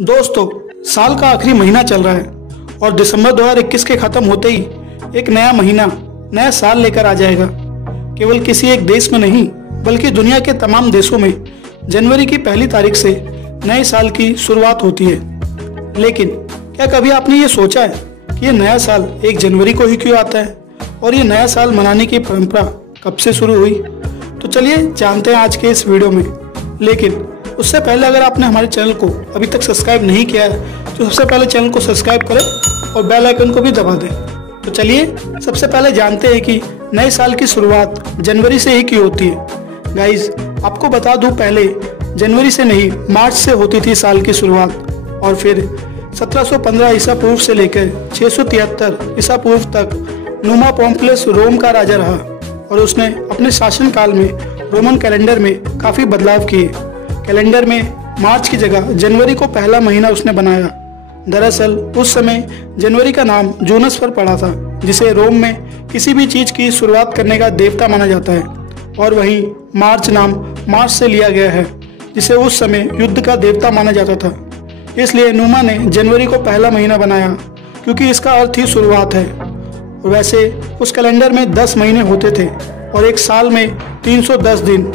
दोस्तों, साल का आखिरी महीना चल रहा है और दिसंबर 2021 के खत्म होते ही एक नया महीना नया साल लेकर आ जाएगा। केवल किसी एक देश में नहीं बल्कि दुनिया के तमाम देशों में जनवरी की पहली तारीख से नए साल की शुरुआत होती है। लेकिन क्या कभी आपने ये सोचा है कि ये नया साल 1 जनवरी को ही क्यों आता है और ये नया साल मनाने की परंपरा कब से शुरू हुई? तो चलिए जानते हैं आज के इस वीडियो में। लेकिन उससे पहले अगर आपने हमारे चैनल को अभी तक सब्सक्राइब नहीं किया है तो सबसे पहले चैनल को सब्सक्राइब करें और बेल आइकन को भी दबा दें। तो चलिए सबसे पहले जानते हैं कि नए साल की शुरुआत जनवरी से ही क्यों होती है। गाइज, आपको बता दूं, पहले जनवरी से नहीं मार्च से होती थी साल की शुरुआत और फिर 1715 ईसा पूर्व से लेकर 673 ईसा पूर्व तक नुमा पोम्पलस रोम का राजा रहा और उसने अपने शासनकाल में रोमन कैलेंडर में काफ़ी बदलाव किए। कैलेंडर में मार्च की जगह जनवरी को पहला महीना उसने बनाया। दरअसल उस समय जनवरी का नाम जूनस पर पड़ा था, जिसे रोम में किसी भी चीज़ की शुरुआत करने का देवता माना जाता है, और वहीं मार्च नाम मार्च से लिया गया है, जिसे उस समय युद्ध का देवता माना जाता था। इसलिए नुमा ने जनवरी को पहला महीना बनाया क्योंकि इसका अर्थ ही शुरुआत है। वैसे उस कैलेंडर में 10 महीने होते थे और एक साल में 310 दिन।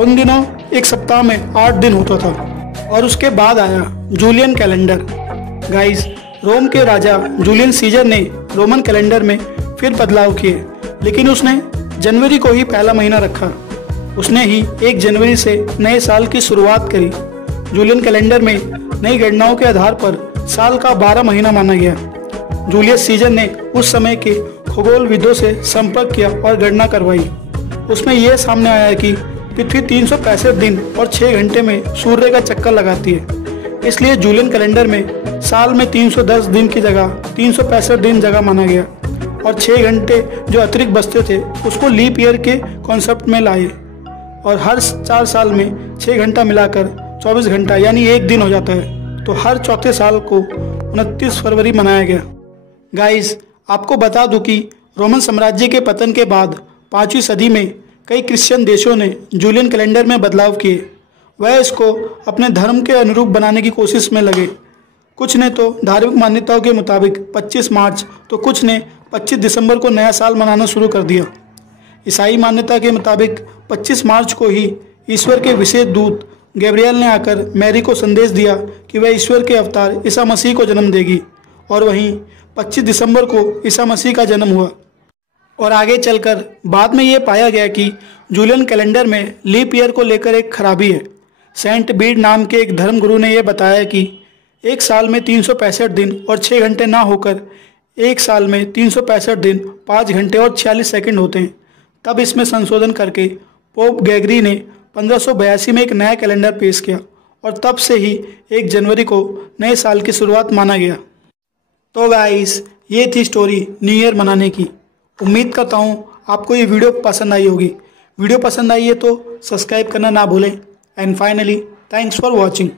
उन दिनों एक सप्ताह में 8 दिन होता था। और उसके बाद आया जूलियन कैलेंडर। गाइस, रोम के राजा जूलियन सीजर ने रोमन कैलेंडर में फिर बदलाव किए, लेकिन उसने जनवरी को ही पहला महीना रखा। उसने ही 1 जनवरी से नए साल की शुरुआत करी। जूलियन कैलेंडर में नई गणनाओं के आधार पर साल का 12 महीना माना गया। जूलियस सीजर ने उस समय के खगोलविदों से संपर्क किया और गणना करवाई। उसमें यह सामने आया कि पृथ्वी 365 दिन और 6 घंटे में सूर्य का चक्कर लगाती है। इसलिए जूलियन कैलेंडर में साल में 310 दिन की जगह 365 दिन जगह माना गया और 6 घंटे जो अतिरिक्त बचते थे उसको लीप ईयर के कॉन्सेप्ट में लाए और हर 4 साल में 6 घंटा मिलाकर 24 घंटा यानी 1 दिन हो जाता है। तो हर चौथे साल को 29 फरवरी मनाया गया। गाइस, आपको बता दूं कि रोमन साम्राज्य के पतन के बाद 5वीं सदी में कई क्रिश्चियन देशों ने जूलियन कैलेंडर में बदलाव किए। वह इसको अपने धर्म के अनुरूप बनाने की कोशिश में लगे। कुछ ने तो धार्मिक मान्यताओं के मुताबिक 25 मार्च तो कुछ ने 25 दिसंबर को नया साल मनाना शुरू कर दिया। ईसाई मान्यता के मुताबिक 25 मार्च को ही ईश्वर के विशेष दूत गैब्रियल ने आकर मैरी को संदेश दिया कि वह ईश्वर के अवतार ईसा मसीह को जन्म देगी, और वहीं 25 दिसंबर को ईसा मसीह का जन्म हुआ। और आगे चलकर बाद में ये पाया गया कि जूलियन कैलेंडर में लीप ईयर को लेकर एक खराबी है। सेंट बीड नाम के एक धर्मगुरु ने यह बताया कि एक साल में 365 दिन और 6 घंटे ना होकर एक साल में 365 दिन 5 घंटे और 46 सेकंड होते हैं। तब इसमें संशोधन करके पोप ग्रेगरी ने 1582 में एक नया कैलेंडर पेश किया और तब से ही 1 जनवरी को नए साल की शुरुआत माना गया। तो गाइस, ये थी स्टोरी न्यू ईयर मनाने की। उम्मीद करता हूँ आपको ये वीडियो पसंद आई होगी। वीडियो पसंद आई है तो सब्सक्राइब करना ना भूलें। And finally, thanks for watching.